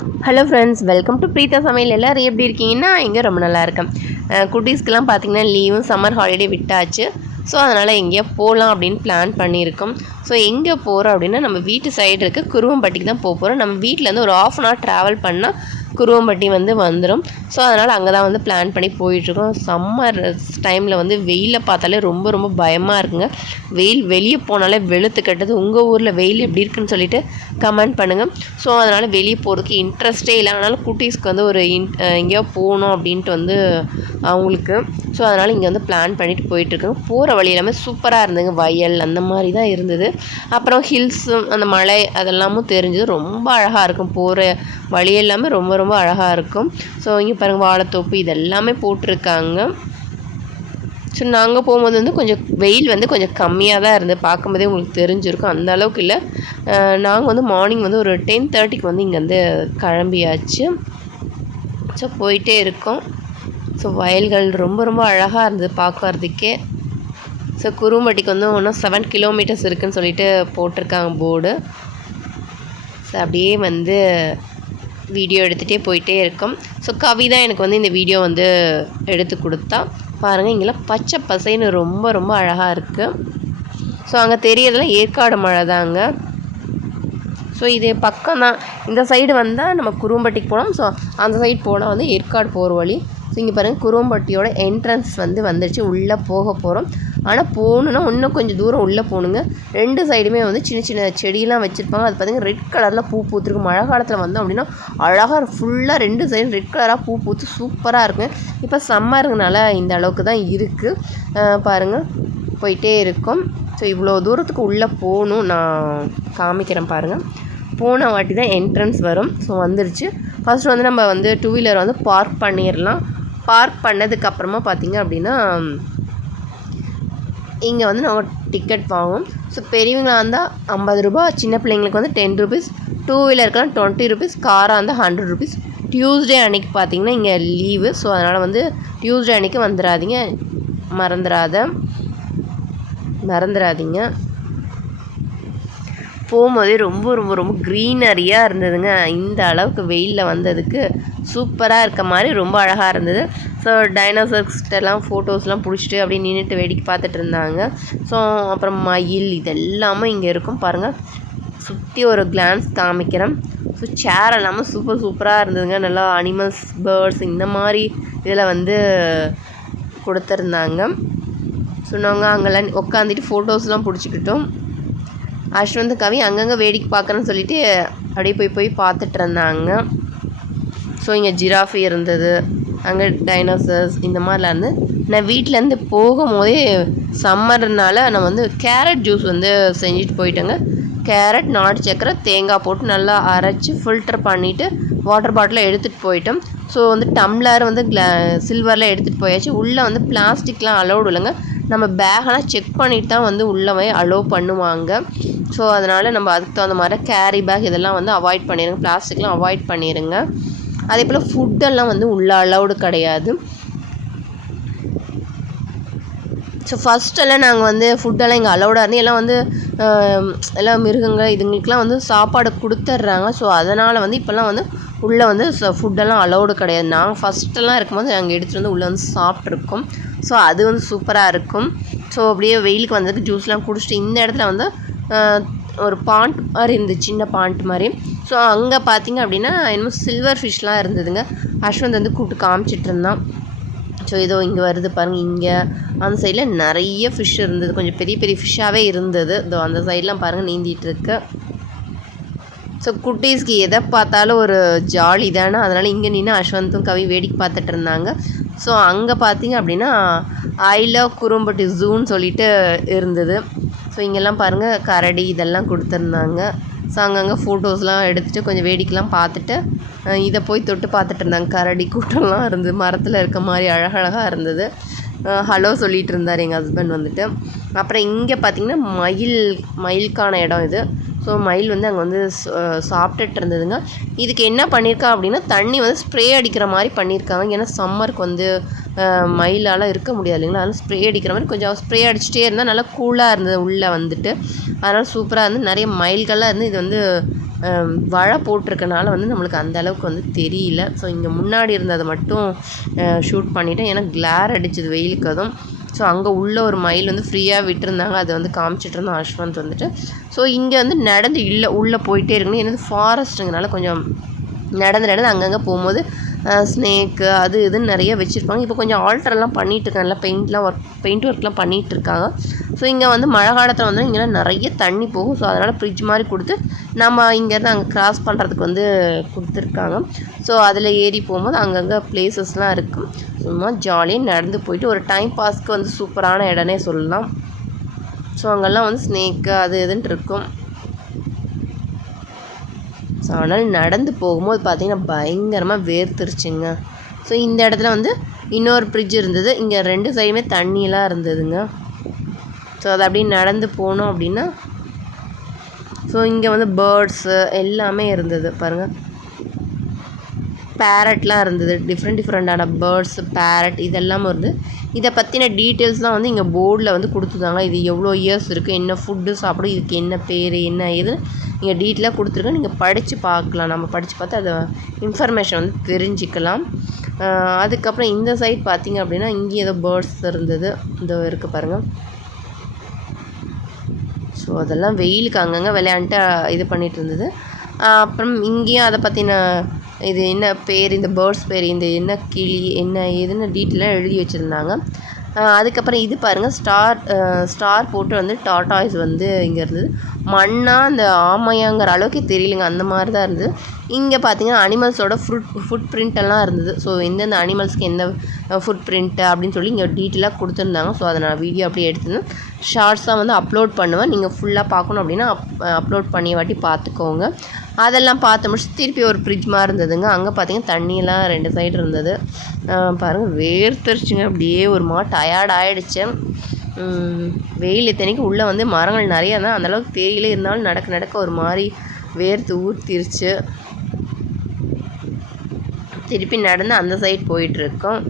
Hello friends, welcome to Preetha சமையல். எல்லோரும் எப்படி இருக்கீங்கன்னா, இங்கே ரொம்ப நல்லா இருக்கேன். குட்டீஸ்க்கெலாம் பார்த்திங்கன்னா லீவும் சம்மர் ஹாலிடே விட்டாச்சு. ஸோ அதனால் எங்கேயோ போகலாம் அப்படின்னு பிளான் பண்ணியிருக்கோம். ஸோ எங்கே போகிறோம் அப்படின்னா, நம்ம வீட்டு சைடு இருக்க குருவம்பட்டிக்கு தான் போகிறோம். நம்ம வீட்டிலேருந்து ஒரு 1/2 அன் ஹவர் ட்ராவல் பண்ணால் குருவம்பட்டி வந்துடும். ஸோ அதனால் அங்கே தான் பிளான் பண்ணி போயிட்டுருக்கோம். சம்மர் டைமில் வெயிலில் பார்த்தாலே ரொம்ப ரொம்ப பயமாக இருக்குங்க. வெயில் வெளியே போனாலே வெளுத்து கட்டுது. உங்கள் ஊரில் வெயில் எப்படி இருக்குன்னு சொல்லிட்டு கமெண்ட் பண்ணுங்கள். ஸோ அதனால் வெளியே போகிறதுக்கு இன்ட்ரெஸ்ட்டே இல்லை. அதனால் குட்டீஸ்க்கு ஒரு எங்கேயோ போகணும் அப்படின்ட்டு அவங்களுக்கு. ஸோ அதனால் இங்கே பிளான் பண்ணிட்டு போயிட்டுருக்கோங்க. போகிற வழி எல்லாமே சூப்பராக இருந்ததுங்க. வயல் அந்த மாதிரி தான் இருந்தது. அப்புறம் ஹில்ஸும் அந்த மலை அதெல்லாமும் தெரிஞ்சது. ரொம்ப அழகாக இருக்கும். போகிற வழி எல்லாமே ரொம்ப ரொம்ப அழகாக இருக்கும். ஸோ இங்கே பாருங்கள், வாழைத்தோப்பு இதெல்லாமே போட்டிருக்காங்க. ஸோ நாங்கள் போகும்போது கொஞ்சம் வெயில் கொஞ்சம் கம்மியாக தான் இருந்து பார்க்கும்போதே உங்களுக்கு தெரிஞ்சிருக்கும். அந்த அளவுக்கு இல்லை. நாங்கள் மார்னிங் ஒரு 10:30க்கு இங்கேருந்து கிளம்பியாச்சு. ஸோ போயிட்டே இருக்கோம். ஸோ வயல்கள் ரொம்ப ரொம்ப அழகாக இருந்தது பார்க்கறதுக்கே. ஸோ குரும்பட்டிக்கு இன்னும் 7 கிலோமீட்டர்ஸ் இருக்குதுன்னு சொல்லிட்டு போட்டிருக்காங்க போர்டு. ஸோ அப்படியே வீடியோ எடுத்துகிட்டே போயிட்டே இருக்கோம். ஸோ கவிதா எனக்கு இந்த வீடியோ எடுத்து கொடுத்தா. பாருங்கள், இங்கெல்லாம் பச்சை பசைன்னு ரொம்ப ரொம்ப அழகாக இருக்குது. ஸோ அங்கே தெரியறதுலாம் ஏற்காடு மழை தாங்க. ஸோ இது பக்கம் தான். இந்த சைடு வந்தால் நம்ம குரும்பட்டிக்கு போகலாம். ஸோ அந்த சைடு போனால் ஏற்காடு போகிற வழி. ஸோ இங்கே பாருங்கள், குரும்பட்டியோட என்ட்ரன்ஸ் வந்துடுச்சு. உள்ளே போக போகிறோம். ஆனால் போகணுன்னா இன்னும் கொஞ்சம் தூரம் உள்ளே போகணுங்க. 2 சைடுமே சின்ன சின்ன செடியெலாம் வச்சுருப்பாங்க. அது பார்த்திங்கன்னா ரெட் கலரில் பூ பூத்துருக்கு. மழை காலத்தில் வந்தோம் அப்படின்னா அழகாக ஃபுல்லாக 2 சைடும் ரெட் கலராக பூ பூத்து சூப்பராக இருக்குங்க. இப்போ சம்மருங்கனால இந்த அளவுக்கு தான் இருக்குது. பாருங்கள், போயிட்டே இருக்கும். ஸோ இவ்வளோ தூரத்துக்கு உள்ளே போகணும். நான் காமிக்கிறேன் பாருங்கள். போன வாட்டி தான் என்ட்ரன்ஸ் வரும். ஸோ வந்துருச்சு. ஃபஸ்ட்டு நம்ம 2 வீலர் பார்க் பண்ணிடலாம். பார்க் பண்ணதுக்கப்புறமா பார்த்திங்க அப்படின்னா இங்கே நம்ம டிக்கெட் வாங்குவோம். ஸோ பெரியவங்களாக இருந்தால் 50 ரூபா, சின்ன பிள்ளைங்களுக்கு 10 ருபீஸ், 2 வீலருக்கெல்லாம் 20 ருபீஸ், காராக இருந்தால் 100 ருபீஸ். டியூஸ்டே அன்றைக்கி பார்த்திங்கன்னா இங்கே லீவு. ஸோ அதனால் டியூஸ்டே அன்றைக்கி வந்துடாதீங்க, மறந்துடாதீங்க. போகும்போதே ரொம்ப ரொம்ப ரொம்ப க்ரீனரியாக இருந்ததுங்க. இந்த அளவுக்கு வெயிலில் வந்ததுக்கு சூப்பராக இருக்க மாதிரி ரொம்ப அழகாக இருந்தது. ஸோ டைனோசர்ஸ்கிட்டலாம் ஃபோட்டோஸ்லாம் பிடிச்சிட்டு அப்படியே நின்றுட்டு வேடிக்கை பார்த்துட்டு இருந்தாங்க. ஸோ அப்புறம் மயில் இதெல்லாமே இங்கே இருக்கும். பாருங்கள், சுற்றி ஒரு கிளான்ஸ் காமிக்கிறேன். ஸோ சேர் எல்லாமே சூப்பராக இருந்ததுங்க. நல்லா அனிமல்ஸ், பேர்ட்ஸ் இந்த மாதிரி இதில் கொடுத்துருந்தாங்க. ஸோ நாங்கள் அங்கெல்லாம் உட்காந்துட்டு ஃபோட்டோஸ்லாம் பிடிச்சிக்கிட்டோம். அஸ்வந்த், கவி அங்கங்கே வேடிக்கை பார்க்குறேன்னு சொல்லிட்டு அப்படியே போய் பார்த்துட்டு இருந்தாங்க. ஸோ இங்கே ஜிராஃபி இருந்தது, அங்கே டைனோசர்ஸ் இந்த மாதிரிலாம் இருந்து. நான் வீட்டிலேருந்து போகும்போதே சம்மர்னால நான் கேரட் ஜூஸ் செஞ்சுட்டு போயிட்டேங்க. கேரட், நாட்டு சக்கரை, தேங்காய் போட்டு நல்லா அரைச்சி ஃபில்டர் பண்ணிவிட்டு வாட்டர் பாட்டிலில் எடுத்துகிட்டு போயிட்டோம். ஸோ டம்ளர் சில்வரில் எடுத்துகிட்டு போயாச்சு. உள்ளே பிளாஸ்டிக்லாம் அலோடு இல்லைங்க. நம்ம பேகெல்லாம் செக் பண்ணிட்டு தான் உள்ளே அலோவ் பண்ணுவாங்க. ஸோ அதனால் நம்ம அதுக்கு தகுந்த மாதிரி கேரி பேக் இதெல்லாம் அவாய்ட் பண்ணிடுங்க. பிளாஸ்டிக்லாம் அவாய்ட் பண்ணிடுங்க. அதே போல் ஃபுட்டெல்லாம் உள்ளே அலோடு கிடையாது. ஸோ ஃபஸ்ட்டெல்லாம் நாங்கள் ஃபுட்டெல்லாம் இங்கே அலோடாக இருந்து எல்லாம் எல்லாம் மிருகங்கள் இதுங்களுக்கெலாம் சாப்பாடு கொடுத்துட்றாங்க. ஸோ அதனால் இப்போல்லாம் உள்ளே ஃபுட்டெல்லாம் அலோடு கிடையாது. நாங்கள் ஃபஸ்ட்டெல்லாம் இருக்கும்போது நாங்கள் எடுத்துகிட்டு உள்ளே சாப்பிட்ருக்கோம். ஸோ அது சூப்பராக இருக்கும். ஸோ அப்படியே வெயிலுக்கு வந்ததுக்கு ஜூஸ்லாம் குடிச்சிட்டு இந்த இடத்துல ஒரு பாண்ட் மாதிரி இருந்துச்சு, சின்ன பாண்ட் மாதிரி. ஸோ அங்கே பார்த்திங்க அப்படின்னா இன்னும் சில்வர் ஃபிஷ்லாம் இருந்ததுங்க. அஸ்வந்த் கூப்பிட்டு காமிச்சிட்டு இருந்தான். ஸோ இதோ இங்கே வருது பாருங்கள். இங்கே அந்த சைடில் நிறைய ஃபிஷ் இருந்தது. கொஞ்சம் பெரிய பெரிய ஃபிஷ்ஷாகவே இருந்தது. இதோ அந்த சைட்லாம் பாருங்கள் நீந்திகிட்ருக்கு. ஸோ குட்டீஸ்க்கு எதை பார்த்தாலும் ஒரு ஜாலி தானே. அதனால் இங்கே நின்று அஸ்வந்தும் கவி வேடிக்கை பார்த்துட்டு இருந்தாங்க. ஸோ அங்கே பார்த்திங்க அப்படின்னா ஐ லவ் குரும்பட்டி ஜூன்னு சொல்லிட்டு இருந்தது. ஸோ இங்கெல்லாம் பாருங்கள் கரடி இதெல்லாம் கொடுத்துருந்தாங்க. ஸோ அங்கங்கே ஃபோட்டோஸ்லாம் எடுத்துகிட்டு கொஞ்சம் வேடிக்கைலாம் பார்த்துட்டு இதை போய் தொட்டு பார்த்துட்டு இருந்தாங்க. கரடி கூட்டம்லாம் இருந்தது, மரத்தில் இருக்க மாதிரி அழகழகாக இருந்தது. ஹலோ சொல்லிகிட்டு இருந்தார் எங்கள் ஹஸ்பண்ட். அப்புறம் இங்கே பார்த்திங்கன்னா மயிலுக்கான இடம் இது. ஸோ மயில் அங்கே சாப்பிட்டுட்டு இருந்ததுங்க. இதுக்கு என்ன பண்ணியிருக்கா அப்படின்னா தண்ணி ஸ்ப்ரே அடிக்கிற மாதிரி பண்ணியிருக்காங்க. ஏன்னா சம்மருக்கு மயிலால் இருக்க முடியாது இல்லைங்களா. அதனால் ஸ்ப்ரே அடிக்கிற மாதிரி கொஞ்சம் ஸ்ப்ரே அடிச்சுட்டே இருந்தால் நல்லா கூலாக இருந்தது உள்ளே அதனால் சூப்பராக இருந்து நிறைய மயில்கள்லாம் இருந்து இது வாழை போட்டிருக்கனால வந்து நம்மளுக்கு அந்த அளவுக்கு வந்து தெரியல. ஸோ இங்கே முன்னாடி இருந்ததை மட்டும் ஷூட் பண்ணிவிட்டேன். ஏன்னா கிளார் அடிச்சது வெயிலுக்கு அதுவும். ஸோ அங்கே உள்ள ஒரு மயில் வந்து ஃப்ரீயாக விட்டுருந்தாங்க, அதை வந்து காமிச்சிட்டு இருந்தோம் அஸ்வந்த் வந்துட்டு. ஸோ இங்கே வந்து நடந்து உள்ளே போயிட்டே இருக்கணும். ஏன்னா ஃபாரஸ்ட்டுங்கனால கொஞ்சம் நடந்து அங்கங்கே போகும்போது ஸ்னேக்கு அது இதுன்னு நிறைய வச்சுருப்பாங்க. இப்போ கொஞ்சம் ஆல்டரெல்லாம் பண்ணிகிட்ருக்காங்க, நல்லா பெயிண்ட் ஒர்க்லாம் பண்ணிகிட்ருக்காங்க. ஸோ இங்கே வந்து மழை காலத்தில் வந்து இங்கெல்லாம் நிறைய தண்ணி போகும். ஸோ அதனால் ஃப்ரிட்ஜ் மாதிரி கொடுத்து நம்ம இங்கேருந்து அங்கே க்ராஸ் பண்ணுறதுக்கு வந்து கொடுத்துருக்காங்க. ஸோ அதில் ஏறி போகும்போது அங்கங்கே ப்ளேஸஸ்லாம் இருக்கும். சும்மா ஜாலியாக நடந்து போயிட்டு ஒரு டைம் பாஸ்க்கு வந்து சூப்பரான இடனே சொல்லலாம். ஸோ அங்கெல்லாம் வந்து ஸ்னேக்கு அது இதுன்ட்டு இருக்கும். ஸோ அதனால் நடந்து போகும்போது பார்த்திங்கன்னா பயங்கரமாக வேர்த்துருச்சுங்க. ஸோ இந்த இடத்துல வந்து இன்னொரு ஃப்ரிட்ஜ் இருந்தது. இங்கே 2 சைடுமே தண்ணியெலாம் இருந்ததுங்க. ஸோ அது அப்படியே நடந்து போனோம் அப்படின்னா ஸோ இங்கே வந்து பேர்ட்ஸு எல்லாமே இருந்தது பாருங்கள். பேரட்லாம் இருந்தது, டிஃப்ரெண்ட்டான பேர்ட்ஸ், பேரட் இதெல்லாம் இருந்து. இதை பற்றின டீட்டெயில்ஸ்லாம் வந்து இங்கே போர்டில் வந்து கொடுத்துருந்தாங்க. இது எவ்வளோ இயர்ஸ் இருக்குது, என்ன ஃபுட்டு சாப்பிடும், இதுக்கு என்ன பேர், என்ன ஏது இங்கே டீட்டெயிலாக கொடுத்துருக்கேன். நீங்கள் படித்து பார்க்கலாம். நம்ம படித்து பார்த்து அதை இன்ஃபர்மேஷன் வந்து தெரிஞ்சுக்கலாம். அதுக்கப்புறம் இந்த சைட் பார்த்திங்க அப்படின்னா இங்கே ஏதோ பேர்ட்ஸ் இருந்தது, இந்த இருக்குது பாருங்கள். ஸோ அதெல்லாம் வெயிலுக்கு அங்கங்கே விளையாண்டுட்டு இது பண்ணிகிட்டு இருந்தது. அப்புறம் இங்கேயும் அதை பற்றின இது என்ன பேர், இந்த பேர்ட்ஸ் பேர், இந்த என்ன கிளி என்ன ஏதுன்னு டீட்டெயிலாக எழுதி வச்சுருந்தாங்க. அதுக்கப்புறம் இது பாருங்கள், ஸ்டார் போட்டு வந்து டாட்டாய்ஸ் வந்து இங்கே இருந்தது. மண்ணாக அந்த ஆமையாங்கிற அளவுக்கு தெரியலைங்க, அந்த மாதிரி தான் இருந்தது. இங்கே பார்த்தீங்கன்னா அனிமல்ஸோட ஃபுட் பிரிண்டெல்லாம் இருந்தது. ஸோ எந்தெந்த அனிமல்ஸ்க்கு எந்த ஃபுட் பிரிண்ட்டு அப்படின்னு சொல்லி இங்கே டீட்டெயிலாக கொடுத்துருந்தாங்க. ஸோ அதை நான் வீடியோ அப்படியே எடுத்துருந்தேன். ஷார்ட்ஸாக வந்து அப்லோட் பண்ணுவேன். நீங்கள் ஃபுல்லாக பார்க்கணும் அப்படின்னா அப்லோட் பண்ணி வாட்டி பார்த்துக்கோங்க. அதெல்லாம் பார்த்து முடிச்சு திருப்பி ஒரு ஃப்ரிட்ஜ் மாதிரி இருந்ததுங்க. அங்கே பார்த்தீங்கன்னா தண்ணியெல்லாம் 2 சைடு இருந்தது. பாருங்கள் வேர்த்துருச்சுங்க, அப்படியே ஒரு டயர்ட் ஆகிடுச்சு. வெயில் இத்தனைக்கு உள்ளே வந்து மரங்கள் நிறையா தான், அந்தளவுக்கு தெரியல, இருந்தாலும் நடக்க ஒரு மாதிரி வேர்த்து ஊற்றிருச்சு. திருப்பி நடந்து அந்த சைட் போயிட்டுருக்கோம்.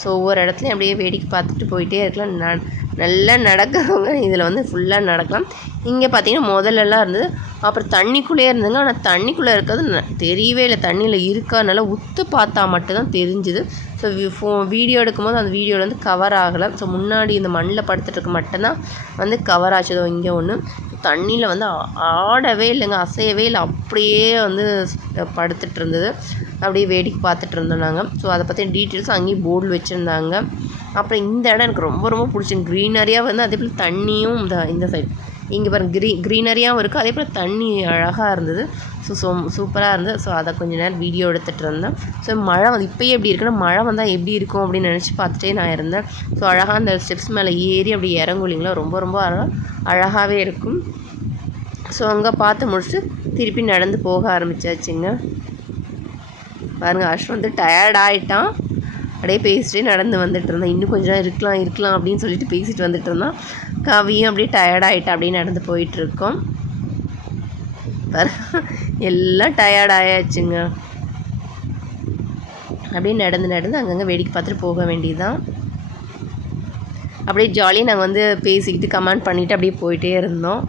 ஸோ ஒவ்வொரு இடத்துலையும் அப்படியே வேடிக்கை பார்த்துட்டு போயிட்டே இருக்கலாம். நல்லா நடக்கிறவங்க இதில் வந்து ஃபுல்லாக நடக்கலாம். இங்கே பார்த்தீங்கன்னா முதல்லலாம் இருந்தது, அப்புறம் தண்ணிக்குள்ளேயே இருந்ததுங்க. ஆனால் தண்ணிக்குள்ளே இருக்கிறது தெரியவே இல்லை, தண்ணியில் இருக்கனால உத்து பார்த்தா மட்டும்தான் தெரிஞ்சுது. ஸோ வீடியோ எடுக்கும்போது அந்த வீடியோவில் வந்து கவர் ஆகலை. ஸோ முன்னாடி இந்த மண்ணில் படுத்துட்டுருக்க மட்டும்தான் வந்து கவர் ஆச்சதோ. இங்கே ஒன்று தண்ணியில் வந்து ஆடவே இல்லைங்க, அசையவே இல்லை, அப்படியே வந்து படுத்துட்டு இருந்தது. அப்படியே வேடிக்கை பார்த்துட்டு இருந்தோம் நாங்கள். ஸோ அதை பற்றி டீட்டெயில்ஸ் அங்கேயும் போர்டில் வச்சுருந்தாங்க. அப்புறம் இந்த இடம் எனக்கு ரொம்ப பிடிச்சிங்க. க்ரீனரியாக வந்து அதே போல் தண்ணியும் இந்த சைடு இங்கே பாருங்கள் க்ரீனரியாகவும் இருக்குது, அதே போல் தண்ணி அழகாக இருந்தது. ஸோ சூப்பராக இருந்தது. ஸோ அதை கொஞ்சம் நேரம் வீடியோ எடுத்துகிட்டு இருந்தேன். ஸோ மழை வந்து இப்போயே எப்படி இருக்குன்னா மழை வந்தால் எப்படி இருக்கும் அப்படின்னு நினச்சி பார்த்துட்டே நான் இருந்தேன். ஸோ அழகாக அந்த ஸ்டெப்ஸ் மேலே ஏறி அப்படி இறங்குலிங்களா, ரொம்ப அழகாகவே இருக்கும். ஸோ அங்கே பார்த்து முடிச்சுட்டு திருப்பி நடந்து போக ஆரம்பித்தாச்சுங்க. பாருங்கள் அஸ்வந்த் வந்து டயர்ட் ஆகிட்டான், அப்படியே பேசிட்டே நடந்து வந்துட்டு இருந்தான். இன்னும் கொஞ்சம் இருக்கலாம் அப்படின்னு சொல்லிட்டு பேசிட்டு வந்துட்டு இருந்தான். கவியும் அப்படியே டயர்ட் ஆகிட்டா, அப்படியே நடந்து போயிட்டுருக்கோம். எல்லாம் டயர்ட் ஆயாச்சுங்க. அப்படியே நடந்து அங்கங்கே வேடிக்கை பார்த்துட்டு போக வேண்டியதுதான். அப்படியே ஜாலியாக நாங்கள் வந்து பேசிக்கிட்டு கமெண்ட் பண்ணிவிட்டு அப்படியே போயிட்டே இருந்தோம்.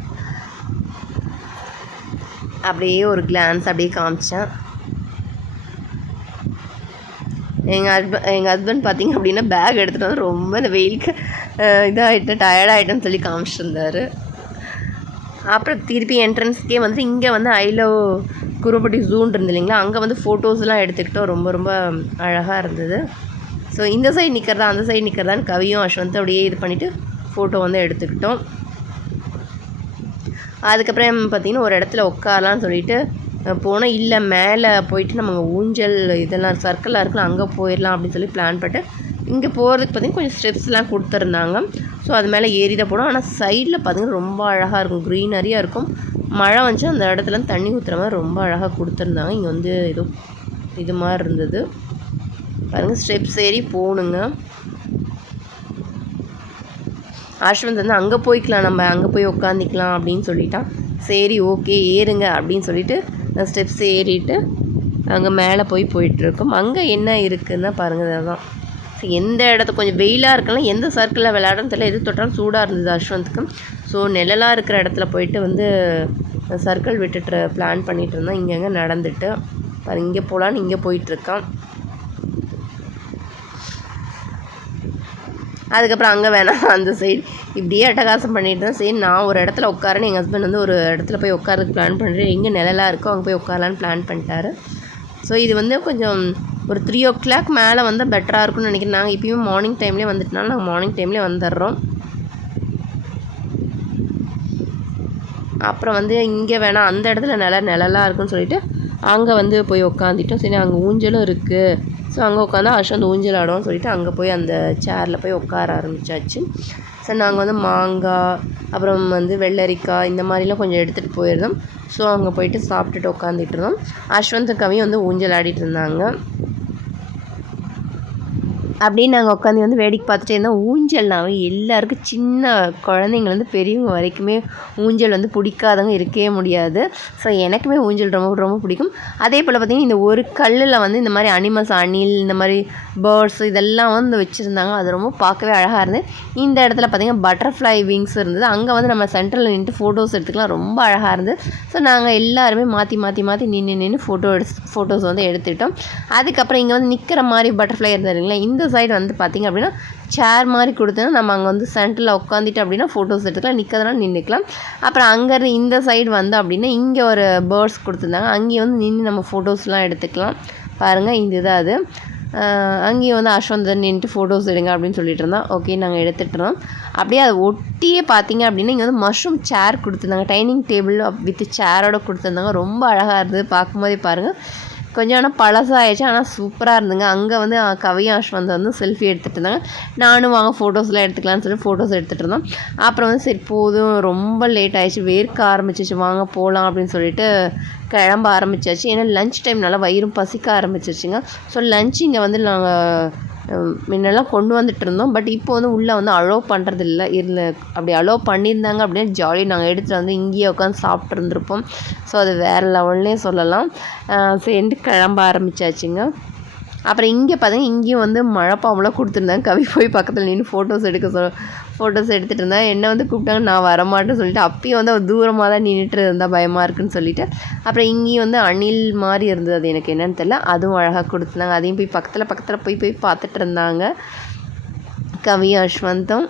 அப்படியே ஒரு கிளான்ஸ் அப்படியே காமிச்சேன். எங்கள் ஹஸ்பண்ட் பார்த்திங்க அப்படின்னா பேக் எடுத்துகிட்டு வந்து ரொம்ப இந்த வெயிலுக்கு டயர்டாகிட்டேன்னு சொல்லி காமிச்சிருந்தார். அப்புறம் திருப்பி என்ட்ரன்ஸ்க்கே வந்து இங்கே வந்து ஐ லவ் குருப்பட்டி ஜூன் இருந்து இல்லைங்களா, அங்கே வந்து ஃபோட்டோஸ்லாம் எடுத்துக்கிட்டோம். ரொம்ப அழகாக இருந்தது. ஸோ இந்த சைடு நிற்கிறதா அந்த சைடு நிற்கிறதான்னு கவியும் அஸ்வந்த் அப்படியே இது பண்ணிவிட்டு ஃபோட்டோ வந்து எடுத்துக்கிட்டோம். அதுக்கப்புறம் பார்த்திங்கன்னா ஒரு இடத்துல உட்காரலான்னு சொல்லிட்டு போனால், இல்லை மேலே போயிட்டு நம்ம ஊஞ்சல் இதெல்லாம் சர்க்கிளாக இருக்கலாம், அங்கே போயிடலாம் அப்படின்னு சொல்லி பிளான் பண்ணிட்டு இங்கே போகிறதுக்கு பார்த்திங்கன்னா கொஞ்சம் ஸ்டெப்ஸ்லாம் கொடுத்துருந்தாங்க. ஸோ அது மேலே ஏறி தான் போடும். ஆனால் சைடில் பார்த்திங்கன்னா ரொம்ப அழகாக இருக்கும், க்ரீனரியாக இருக்கும். மழை வந்துச்சு அந்த இடத்துல தண்ணி ஊற்றுற மாதிரி ரொம்ப அழகாக கொடுத்துருந்தாங்க. இங்கே வந்து ஏதோ இது மாதிரி இருந்தது பாருங்கள், ஸ்டெப்ஸ் ஏறி போகணுங்க. அஸ்வந்த் வந்து அங்கே போய்க்கலாம், நம்ம அங்கே போய் உட்காந்துக்கலாம் அப்படின்னு சொல்லிட்டான். சரி ஓகே ஏறுங்க அப்படின்னு சொல்லிட்டு நான் ஸ்டெப்ஸ் ஏறிட்டு அங்கே மேலே போயிட்டுருக்கோம். அங்கே என்ன இருக்குதுன்னா பாருங்கள், அதுதான் எந்த இடத்த கொஞ்சம் வெயிலாக இருக்கலாம், எந்த சர்க்கிளில் விளையாடன்னு தெரியல, எது தொட்டாலும் சூடாக இருந்தது அஸ்வந்த்க்கு. ஸோ நிழலாக இருக்கிற இடத்துல போயிட்டு வந்து சர்க்கிள் விட்டுட்டு பிளான் பண்ணிகிட்டு இருந்தோம். இங்கங்கே நடந்துட்டு இங்கே போகலான்னு இங்கே போயிட்டுருக்கான். அதுக்கப்புறம் அங்கே வேணாம் அந்த சைடு இப்படியே அட்டகாசம் பண்ணிட்டு தான். சரி நான் ஒரு இடத்துல உட்காரன்னு எங்கள் ஹஸ்பண்ட் வந்து ஒரு இடத்துல போய் உட்காரதுக்கு பிளான் பண்ணுறேன். எங்கே நிழலாக இருக்கோ அங்கே போய் உட்காரலான்னு பிளான் பண்ணிட்டாரு. ஸோ இது வந்து கொஞ்சம் ஒரு 3 o'clock மேலே வந்தால் பெட்டராக இருக்கும்னு நினைக்கிறேன். நாங்கள் இப்பயும் மார்னிங் டைம்லேயே வந்துட்டனால நாங்கள் மார்னிங் டைம்லேயே வந்துடுறோம். அப்புறம் வந்து இங்கே வேணாம் அந்த இடத்துல நிழலாக இருக்குன்னு சொல்லிட்டு அங்கே வந்து போய் உட்காந்துட்டோம். சரி அங்கே ஊஞ்சலும் இருக்குது. ஸோ அங்கே உட்காந்தா அஸ்வந்த் ஊஞ்சல் ஆடுவோம்னு சொல்லிட்டு அங்கே போய் அந்த சேரில் போய் உட்கார ஆரம்பித்தாச்சு. ஸோ நாங்கள் வந்து மாங்காய் அப்புறம் வந்து வெள்ளரிக்காய் இந்த மாதிரிலாம் கொஞ்சம் எடுத்துகிட்டு போயிருந்தோம். ஸோ அங்கே போயிட்டு சாப்பிட்டுட்டு உட்காந்துட்டு இருந்தோம். அஸ்வந்த் கவியும் வந்து ஊஞ்சல் ஆடிட்டு இருந்தாங்க. அப்படின்னு நாங்கள் உட்காந்து வந்து வேடிக்கை பார்த்துட்டே இருந்தோம். ஊஞ்சல்னாவே எல்லாருக்கும் சின்ன குழந்தைங்கள்லேருந்து பெரியவங்க வரைக்குமே ஊஞ்சல் வந்து பிடிக்காதவங்க இருக்கவே முடியாது. ஸோ எனக்குமே ஊஞ்சல் ரொம்ப ரொம்ப பிடிக்கும். அதே போல் பார்த்திங்கன்னா இந்த ஒரு கல்லில் வந்து இந்த மாதிரி அனிமல்ஸ் அணில் இந்த மாதிரி பேர்ட்ஸ் இதெல்லாம் வந்து வச்சுருந்தாங்க. அது ரொம்ப பார்க்கவே அழகாக இருந்தது. இந்த இடத்துல பார்த்திங்கன்னா பட்டர்ஃப்ளை விங்ஸ் இருந்தது. அங்கே வந்து நம்ம சென்டரில் நின்று ஃபோட்டோஸ் எடுத்துக்கலாம். ரொம்ப அழகாக இருந்தது. ஸோ நாங்கள் எல்லாருமே மாற்றி நின்று ஃபோட்டோஸ் வந்து எடுத்துக்கிட்டோம். அதுக்கப்புறம் இங்கே வந்து நிற்கிற மாதிரி பட்டர்ஃப்ளை இருந்ததுங்களா. இந்த சைடு வந்து பார்த்திங்க அப்படின்னா சேர் மாதிரி கொடுத்தோன்னா நம்ம அங்கே வந்து சென்டரில் உட்காந்துட்டு அப்படின்னா ஃபோட்டோஸ் எடுத்துக்கலாம். நிற்கிறதுனால நின்றுக்கலாம். அப்புறம் அங்கேருந்து இந்த சைடு வந்து அப்படின்னா இங்கே ஒரு பேர்ட்ஸ் கொடுத்துருந்தாங்க. அங்கேயே வந்து நின்று நம்ம ஃபோட்டோஸ்லாம் எடுத்துக்கலாம். பாருங்கள் இதுதான் அது. அங்கேயும் வந்து அஸ்வந்த் நின்றுட்டு ஃபோட்டோஸ் எடுங்க அப்படின்னு சொல்லிட்டு இருந்தோம். ஓகே நாங்கள் எடுத்துகிட்டோம். அப்படியே அதை ஒட்டியே பார்த்திங்க அப்படின்னா இங்கே வந்து மஷ்ரூம் சேர் கொடுத்துருந்தாங்க. டைனிங் டேபிள் வித் சேரோட கொடுத்துருந்தாங்க. ரொம்ப அழகாக இருந்தது பார்க்கும்போதே பாருங்கள். கொஞ்சம் ஆனால் பழசாகிடுச்சு, ஆனால் சூப்பராக இருந்துங்க. அங்கே வந்து கவியும் அஸ்வந்த் வந்து செல்ஃபி எடுத்துகிட்டு இருந்தாங்க. நானும் வாங்க ஃபோட்டோஸ்லாம் எடுத்துக்கலான்னு சொல்லி ஃபோட்டோஸ் எடுத்துகிட்டு இருந்தோம். அப்புறம் வந்து சரி போதும் ரொம்ப லேட் ஆகிடுச்சு, வேர்க்க ஆரம்பிச்சிச்சு, வாங்க போகலாம் அப்படின்னு சொல்லிட்டு கிளம்ப ஆரம்பிச்சாச்சு. ஏன்னா லன்ச் டைம் நல்லா வயிறும் பசிக்க ஆரம்பிச்சிருச்சுங்க. ஸோ லன்ச் இங்கே வந்து நாங்கள் முன்னெல்லாம் கொண்டு வந்துட்டு இருந்தோம். பட் இப்போ வந்து உள்ளே வந்து அலோவ் பண்ணுறது இல்லை. அப்படி அலோவ் பண்ணியிருந்தாங்க அப்படின்னா ஜாலி நாங்கள் எடுத்துகிட்டு வந்து இங்கேயே உட்காந்து சாப்பிட்டு இருந்திருப்போம். ஸோ அது வேறு லெவல்லே சொல்லலாம். சேர்ந்து கிளம்ப ஆரம்பித்தாச்சுங்க. அப்புறம் இங்கே பார்த்தீங்கன்னா இங்கேயும் வந்து மழைப்பாம்பெலாம் கொடுத்துருந்தாங்க. கவி போய் பக்கத்தில் நின்று ஃபோட்டோஸ் எடுத்துகிட்டு இருந்தேன். என்னை வந்து கூப்பிட்டாங்க, நான் வரமாட்டேன்னு சொல்லிட்டு அப்பயும் வந்து அவர் தூரமாக தான் நின்றுட்டு இருந்தால் பயமாக இருக்குன்னு சொல்லிட்டு அப்புறம் இங்கேயும் வந்து அணில் மாதிரி இருந்தது. அது எனக்கு என்னென்னு தெரியல. அதுவும் அழகாக கொடுத்துருந்தாங்க. அதையும் போய் பக்கத்தில் போய் பார்த்துட்டு இருந்தாங்க கவியும் அஸ்வந்தும்.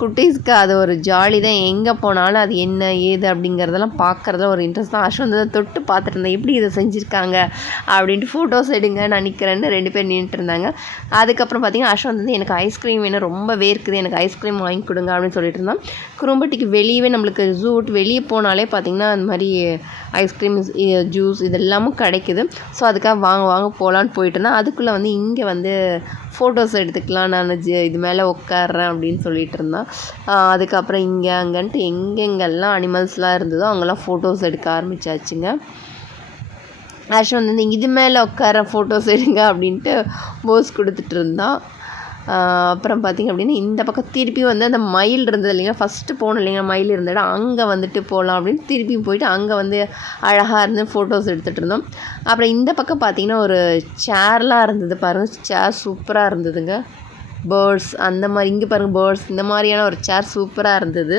குட்டீஸ்க்கு அது ஒரு ஜாலி தான். எங்கே போனாலும் அது என்ன ஏது அப்படிங்கிறதெல்லாம் பார்க்குறதுல ஒரு இன்ட்ரெஸ்ட் தான். அஸ்வந்த் தான் தொட்டு பார்த்துட்டு இருந்தேன், எப்படி இதை செஞ்சுருக்காங்க அப்படின்ட்டு ஃபோட்டோஸ் எடுங்க நான் நிற்கிறேன்னு 2 பேர் நின்றுட்டு இருந்தாங்க. அதுக்கப்புறம் பார்த்திங்கன்னா அஸ்வந்த் வந்து எனக்கு ஐஸ்கிரீம் வேணும், ரொம்ப வேர்க்குது, எனக்கு ஐஸ்கிரீம் வாங்கி கொடுங்க அப்படின்னு சொல்லிட்டு இருந்தான். குறும்பட்டிக்கு வெளியவே நம்மளுக்கு ஜூ விட்டு வெளியே போனாலே பார்த்திங்கன்னா அந்த மாதிரி ஐஸ்கிரீம் ஜூஸ் இதெல்லாமும் கிடைக்குது. ஸோ அதுக்காக வாங்க போகலான்னு போயிட்டு இருந்தேன். அதுக்குள்ளே வந்து இங்கே வந்து ஃபோட்டோஸ் எடுத்துக்கலாம், நான் இது மேலே உட்காடுறேன் அப்படின்னு சொல்லிட்டு இருந்தான். அதுக்கப்புறம் இங்கே அங்கன்ட்டு எங்கெங்கெல்லாம் அனிமல்ஸ்லாம் இருந்ததோ அங்கெல்லாம் ஃபோட்டோஸ் எடுக்க ஆரம்பித்தாச்சுங்க. அஸ்வந்த் வந்து இது மேலே உட்கார ஃபோட்டோஸ் எடுங்க அப்படின்ட்டு போஸ் கொடுத்துட்டு இருந்தான். அப்புறம் பார்த்திங்க அப்படின்னா இந்த பக்கம் திருப்பி வந்து அந்த மயில் இருந்தது இல்லைங்களா, ஃபஸ்ட்டு போகணும் இல்லைங்களா மயில் இருந்த இடம், அங்கே வந்துட்டு போகலாம் அப்படின்னு திருப்பி போயிட்டு அங்கே வந்து அழகாக இருந்து ஃபோட்டோஸ் எடுத்துகிட்டு இருந்தோம். அப்புறம் இந்த பக்கம் பார்த்திங்கன்னா ஒரு சேர்லாம் இருந்தது பாருங்கள். சேர் சூப்பராக இருந்ததுங்க. பேர்ட்ஸ் அந்த மாதிரி இங்கே பாருங்கள் பேர்ட்ஸ் இந்த மாதிரியான ஒரு சேர் சூப்பராக இருந்தது.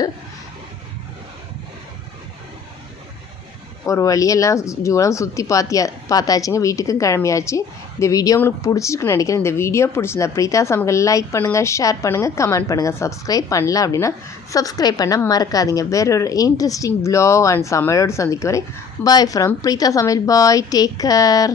ஒரு வழியெல்லாம் ஜூலாம் சுற்றி பார்த்தாச்சுங்க. வீட்டுக்கும் கிளம்பியாச்சு. இந்த வீடியோ உங்களுக்கு பிடிச்சிருக்குன்னு நினைக்கிறேன். இந்த வீடியோ பிடிச்சிருந்தா பிரீதா சமையல் லைக் பண்ணுங்கள், ஷேர் பண்ணுங்கள், கமெண்ட் பண்ணுங்கள். சப்ஸ்கிரைப் பண்ணல அப்படின்னா சப்ஸ்கிரைப் பண்ண மறக்காதீங்க. வேறொரு இன்ட்ரெஸ்டிங் vlog அண்ட் சமையலோடு சந்திக்கும் வரை பாய் ஃப்ரம் பிரீதா சமையல். பாய், டேக் கேர்.